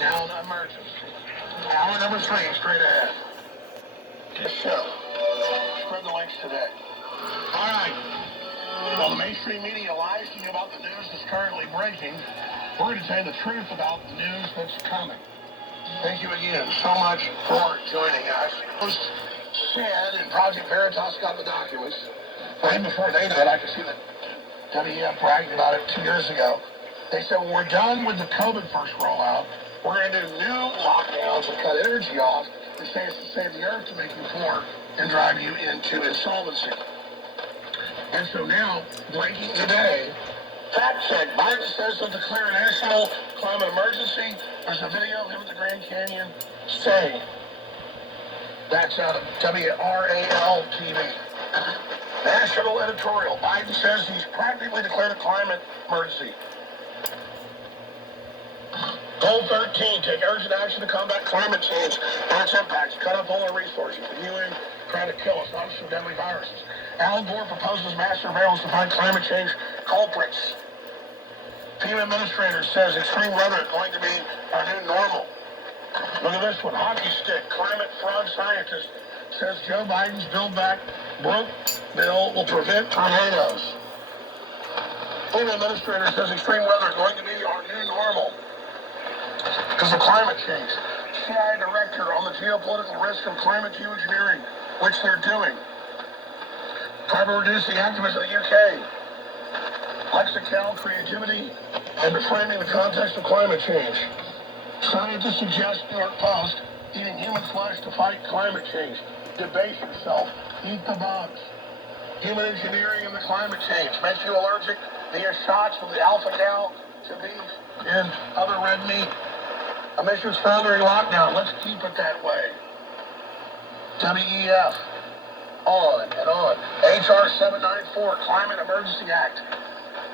Down emergency. Hour number 3, straight ahead. Good show. Spread the links today. All right. While the mainstream media lies to you about the news that's currently breaking, we're going to tell you the truth about the news that's coming. Thank you again so much for joining us. It was said, and Project Veritas got the documents. Right before they did, I could see that WEF bragged about it 2 years ago. They said, when we're done with the COVID first rollout, we're going to do new lockdowns and cut energy off and say it's to save the earth to make you poor and drive you into insolvency. And so now, breaking today, fact check, Biden says to declare a national climate emergency. There's a video of him at the Grand Canyon saying, that's out of WRAL TV. National editorial, Biden says he's practically declared a climate emergency. Goal 13, take urgent action to combat climate change and its impacts. Cut up all our resources. The UN trying to kill us, not just from deadly viruses. Al Gore proposes mass surveillance to find climate change culprits. FEMA administrator says extreme weather is going to be our new normal. Look at this one, hockey stick. Climate fraud scientist says Joe Biden's Build Back Broke bill will prevent tornadoes. FEMA administrator says extreme weather is going to be our new normal because of climate change. CIA director on the geopolitical risk of climate geoengineering, which they're doing. Try to reduce the activism of the UK. Lexical creativity and reframing the context of climate change. Scientists suggest, New York Post, eating human flesh to fight climate change. Debase yourself. Eat the bugs. Human engineering and the climate change makes you allergic via shots from the alpha gal to beef and other red meat. Emissions foundering lockdown. Let's keep it that way. WEF. On and on. HR 794, Climate Emergency Act,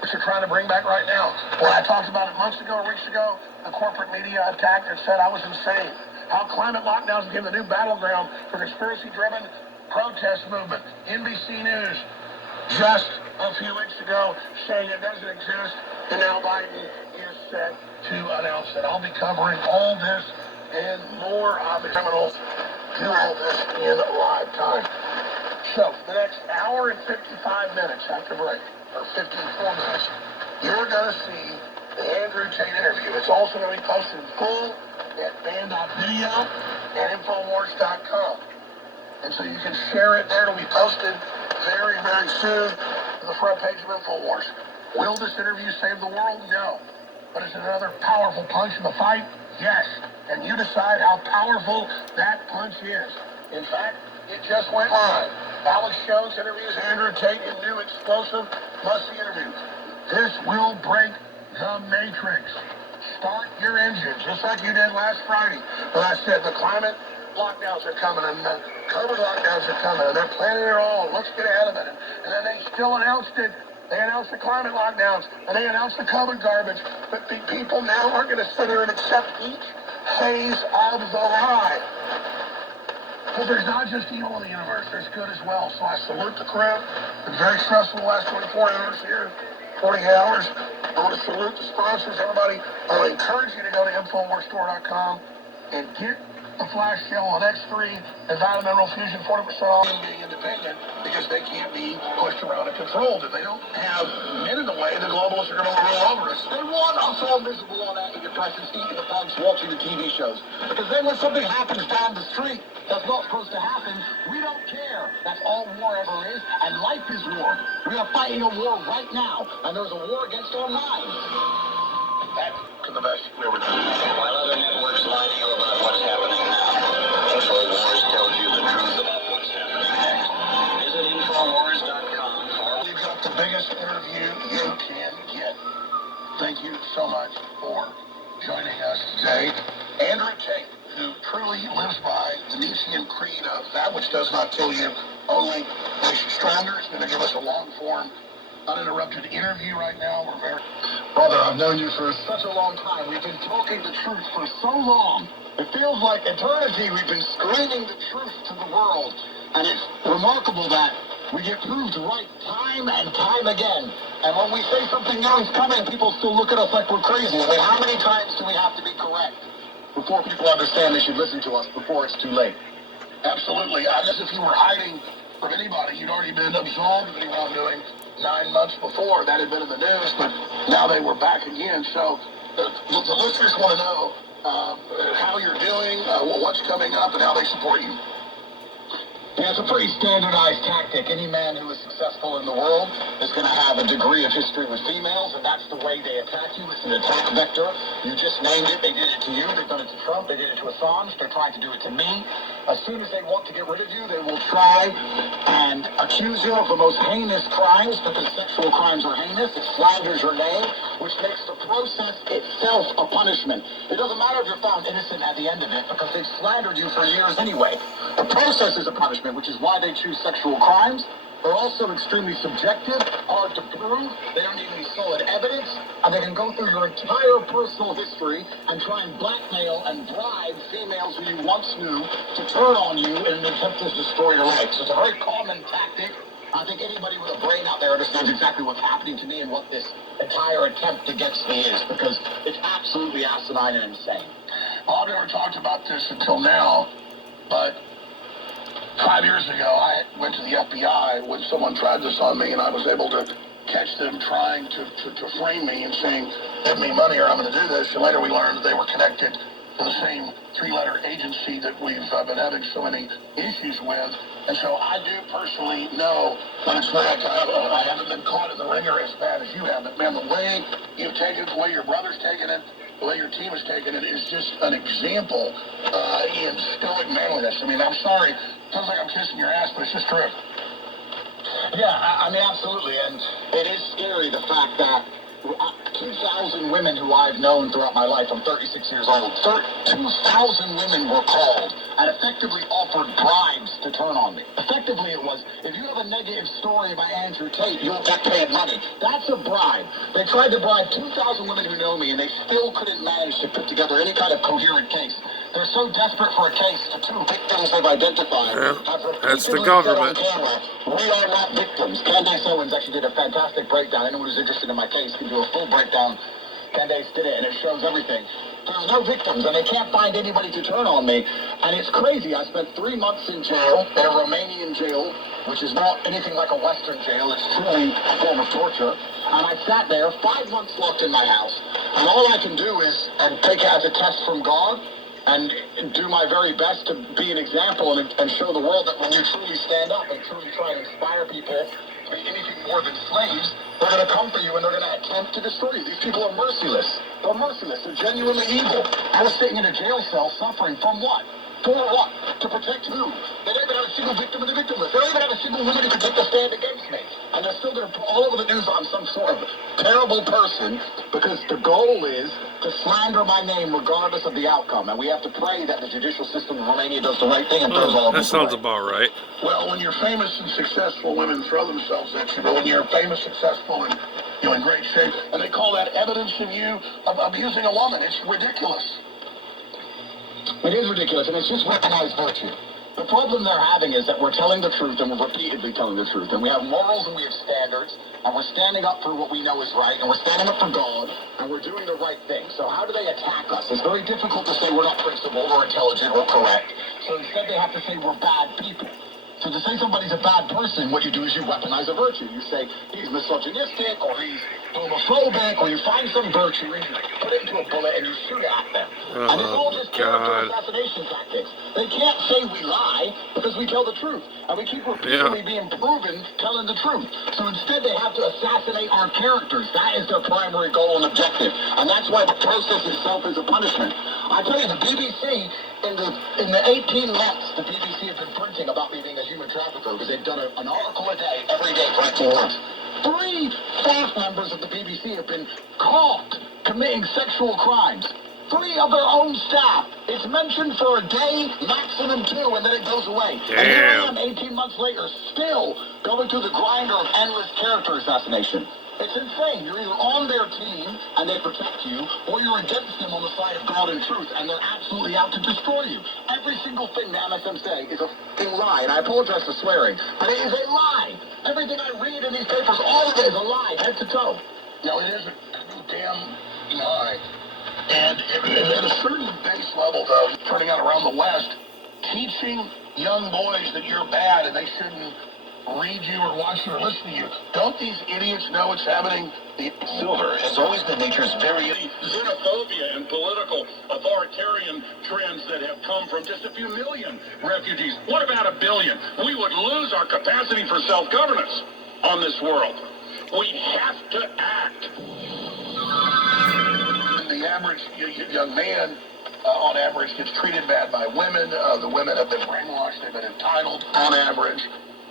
which you're trying to bring back right now. When I talked about it months ago, weeks ago, the corporate media attacked and said I was insane. How climate lockdowns became the new battleground for conspiracy-driven protest movement. NBC News just a few weeks ago saying it doesn't exist, and now Biden is set to announce it. I'll be covering all this and more of the criminals. Do all this in live time. So, the next hour and 55 minutes after break, or 54 minutes, you're going to see the Andrew Tate interview. It's also going to be posted in full at band.video and INFOWARS.com. And so you can share it there. It'll be posted very, very soon to the front page of INFOWARS. Will this interview save the world? No. But is it another powerful punch in the fight? Yes. And you decide how powerful that punch is. In fact, it just went live. Alex Jones interviews Andrew Tate in new explosive must-see interview. This will break the matrix. Start your engines, just like you did last Friday. When I said the climate lockdowns are coming and the COVID lockdowns are coming, and they're planning it all. Let's get ahead of it. And then they still announced it. They announced the climate lockdowns, and they announced the COVID garbage. But the people now aren't going to sit here and accept each phase of the lie. But there's not just evil in the universe. There's good as well. So I salute the crew. It's been very stressful the last 24 hours here, 48 hours. I want to salute the sponsors, everybody. I want to encourage you to go to InfoWarsStore.com and get the flash sale on X3 and Vitamin Mineral Fusion 40% off and being independent because they can't be pushed around and controlled. If they don't have men in the way, the globalists are going to roll over us. They want us all miserable on antidepressants, eating the bugs, watching the TV shows. Because then when something happens down the street that's not supposed to happen, we don't care. That's all war ever is, and life is war. We are fighting a war right now, and there's a war against our minds. That's the best we ever done. While other networks lie to you about what's happening now, InfoWars tells you the truth about what's happening next. Visit InfoWars.com. We've got the biggest interview you can get. Thank you so much for joining us today. Andrew Tate, who truly lives by the Nietzschean creed of that which does not kill you only makes you stronger, is going to give us a long-form, uninterrupted interview right now. We're very... Brother, I've known you for such a long time. We've been talking the truth for so long. It feels like eternity. We've been screaming the truth to the world. And it's remarkable that we get proved right time and time again. And when we say something new is coming, people still look at us like we're crazy. I mean, how many times do we have to be correct? before people understand they should listen to us before it's too late. Absolutely. I guess if you were hiding from anybody, you'd already been absolved of any wrongdoing 9 months before. That had been in the news, but now they were back again. So the listeners want to know how you're doing, what's coming up, and how they support you. Yeah, it's a pretty standardized tactic. Any man who is successful in the world is going to have a degree of history with females, and that's the way they attack you. It's an attack vector. You just named it. They did it to you. They've done it to Trump. They did it to Assange. They're trying to do it to me. As soon as they want to get rid of you, they will try and accuse you of the most heinous crimes, because sexual crimes are heinous. It slanders your name, which makes the process itself a punishment. It doesn't matter if you're found innocent at the end of it, because they've slandered you for years anyway. The process is a punishment, which is why they choose sexual crimes. They're also extremely subjective, hard to prove. They don't need any solid evidence, and they can go through your entire personal history and try and blackmail and bribe females who you once knew to turn on you in an attempt to destroy your life. So it's a very common tactic. I think anybody with a brain out there understands exactly what's happening to me and what this entire attempt against me is, because it's absolutely asinine and insane. Well, I've never talked about this until now, but 5 years ago, I went to the FBI when someone tried this on me, and I was able to catch them trying to frame me and saying, give me money or I'm going to do this. And later we learned that they were connected to the same 3-letter agency that we've been having so many issues with. And so I do personally know when it's like I haven't been caught in the ringer as bad as you have. But man, the way you've taken it, the way your brother's taken it, the way your team has taken it is just an example in stoic manliness. I mean, I'm sorry. Sounds like I'm kissing your ass, but it's just true. Yeah, I mean, absolutely. And it is scary, the fact that 2,000 women who I've known throughout my life, I'm 36 years old, 2,000 women were called and effectively offered bribes to turn on me. Effectively it was, if you have a negative story by Andrew Tate, you'll get paid money. That's a bribe. They tried to bribe 2,000 women who know me, and they still couldn't manage to put together any kind of coherent case. They're so desperate for a case, the 2 victims they've identified have That's the repeatedly government. said on camera, we are not victims. Candace Owens actually did a fantastic breakdown. Anyone who's interested in my case can do a full breakdown. Candace did it, and it shows everything. There's no victims, and they can't find anybody to turn on me. And it's crazy. I spent 3 months in jail, in a Romanian jail, which is not anything like a Western jail. It's truly a form of torture. And I sat there 5 months locked in my house. And all I can do is take it as a test from God and do my very best to be an example and show the world that when you truly stand up and truly try and inspire people to be anything more than slaves, they're going to come for you and they're going to attempt to destroy you. These people are merciless. They're merciless. They're genuinely evil. I was sitting in a jail cell suffering from what? For what? To protect who? They don't even have a single victim in the victim list. They don't even have a single woman who could take the stand against me. And they're still going to put all over the news that I'm some sort of terrible person, because the goal is to slander my name regardless of the outcome. And we have to pray that the judicial system in Romania does the right thing and throws all of That this sounds away. about right. Well, when you're famous and successful, women throw themselves at you. But when you're famous, successful, and you're in great shape, and they call that evidence of you abusing a woman, it's ridiculous. It is ridiculous, and it's just weaponized virtue. The problem they're having is that we're telling the truth, and we're repeatedly telling the truth, and we have morals and we have standards, and we're standing up for what we know is right, and we're standing up for God, and we're doing the right thing. So how do they attack us? It's very difficult to say we're not principled or intelligent or correct. So instead they have to say we're bad people. So to say somebody's a bad person, what you do is you weaponize a virtue. You say he's misogynistic, or he's homophobic, or you find some virtue and you put it into a bullet and you shoot at them. And it's all just character assassination tactics. They can't say we lie because we tell the truth. And we keep repeatedly being proven telling the truth. So instead they have to assassinate our characters. That is their primary goal and objective. And that's why the process itself is a punishment. I tell you, the BBC, in the 18 months the BBC have been printing about me being a human trafficker, because they've done an article a day, every day for 18 months. 3 staff members of the BBC have been caught committing sexual crimes. 3 of their own staff. It's mentioned for a day, maximum 2, and then it goes away. Damn. And here I am 18 months later, still going through the grinder of endless character assassination. It's insane. You're either on their team and they protect you, or you're against them on the side of God and truth, and they're absolutely out to destroy you. Every single thing the MSM say is a f***ing lie, and I apologize for swearing, but it is a lie. Everything I read in these papers, all of it is a lie, head to toe. No, it isn't a damn lie. And at a certain base level, though, turning out around the West, teaching young boys that you're bad and they shouldn't read you or watch you or listen to you. Don't these idiots know what's happening? Silver has always been nature's very... Xenophobia and political authoritarian trends that have come from just a few million refugees. What about 1 billion? We would lose our capacity for self-governance on this world. We have to act. The average young man, on average, gets treated bad by women. The women have been brainwashed. They've been entitled, on average,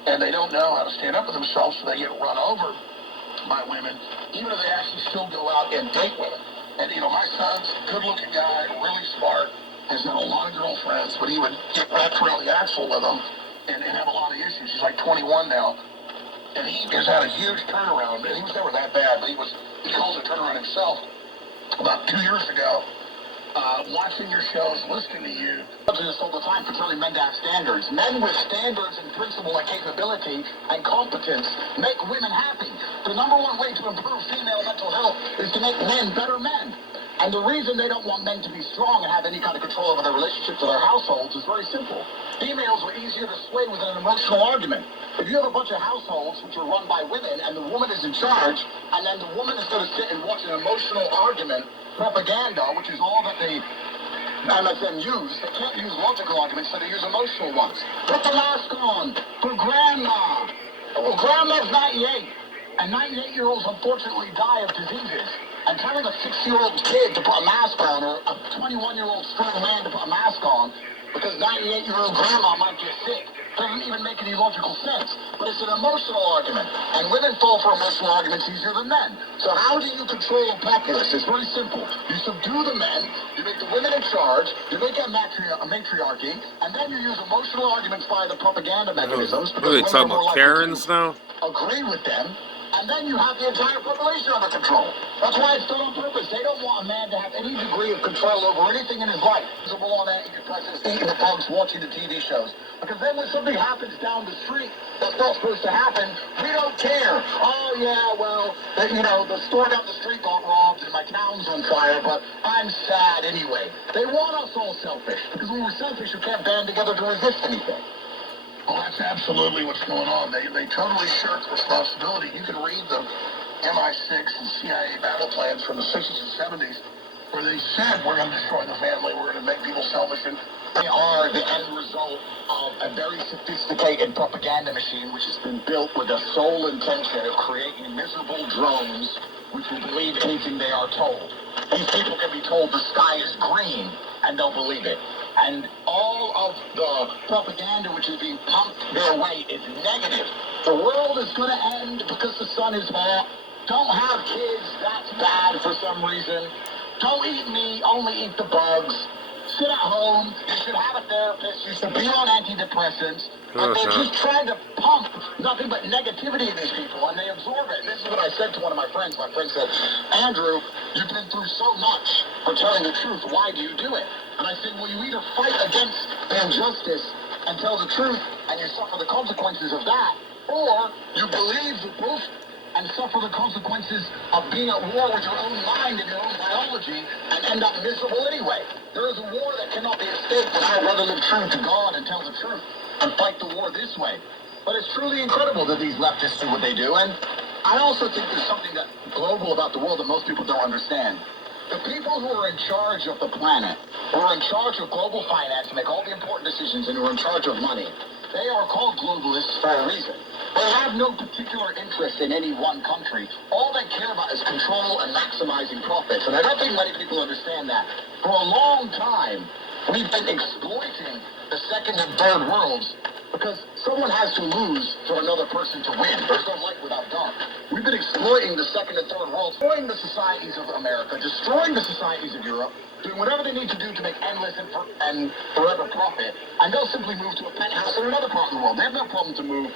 and they don't know how to stand up for themselves, so they get run over by women, even if they actually still go out and date women. And, my son's a good-looking guy, really smart, has had a lot of girlfriends, but he would get wrapped around the axle with them and have a lot of issues. He's like 21 now, and he has had a huge turnaround. And he was never that bad, but he calls it turnaround himself. About 2 years ago, watching your shows, listening to you. I do this all the time for telling men to have standards. Men with standards and principle and capability and competence make women happy. The number one way to improve female mental health is to make men better men. And the reason they don't want men to be strong and have any kind of control over their relationships or their households is very simple. Females are easier to sway with an emotional argument. If you have a bunch of households which are run by women and the woman is in charge, and then the woman is going to sit and watch an emotional argument, propaganda, which is all that they MSM use, they can't use logical arguments, so they use emotional ones. Put the mask on for grandma. Well, grandma's 98, and 98-year-olds unfortunately die of diseases. And telling a 6-year-old kid to put a mask on, or a 21-year-old strong man to put a mask on, because 98-year-old grandma might get sick, doesn't even make any logical sense. But it's an emotional argument, and women fall for emotional arguments easier than men. So how do you control a populace? It's very simple. You subdue the men, you make the women in charge, you make a matriarchy, and then you use emotional arguments via the propaganda mechanisms. What are they talking about, Karens now? Agree with them. And then you have the entire population under control. That's why it's done on purpose. They don't want a man to have any degree of control over anything in his life. Visible on antidepressants, eating the bugs, watching the TV shows. Because then when something happens down the street that's not supposed to happen, we don't care. Oh, yeah, well, the store down the street got robbed and my town's on fire, but I'm sad anyway. They want us all selfish. Because when we're selfish, we can't band together to resist anything. Well, that's absolutely what's going on. They totally shirk responsibility. You can read the MI6 and CIA battle plans from the 60s and 70s where they said, we're going to destroy the family, we're going to make people selfish. And they are the end result of a very sophisticated propaganda machine which has been built with the sole intention of creating miserable drones which will believe anything they are told. These people can be told the sky is green and they'll believe it. And all of the propaganda which is being pumped their way is negative. The world is going to end because the sun is hot. Don't have kids, that's bad for some reason. Don't eat meat, only eat the bugs. Sit at home, you should have a therapist, you should be on antidepressants. And they're just trying to pump nothing but negativity in these people, and they absorb it. This is what I said to one of my friends. My friend said, Andrew, you've been through so much for telling the truth. Why do you do it? And I said, well, you either fight against the injustice and tell the truth, and you suffer the consequences of that, or you believe the bullshit and suffer the consequences of being at war with your own mind and your own biology and end up miserable anyway. There is a war that cannot be escaped, and I'd rather live true to God and tell the truth and fight the war this way. But it's truly incredible that these leftists do what they do, and I also think there's something that global about the world that most people don't understand. The people who are in charge of the planet, who are in charge of global finance, make all the important decisions, and who are in charge of money, they are called globalists for a reason. They have no particular interest in any one country. All they care about is control and maximizing profits. And I don't think many people understand that. For a long time, we've been exploiting the second and third worlds because someone has to lose for another person to win. There's no light without dark. We've been exploiting the second and third world, destroying the societies of America, destroying the societies of Europe, doing whatever they need to do to make endless and forever profit, and they'll simply move to a penthouse in another part of the world. They have no problem to move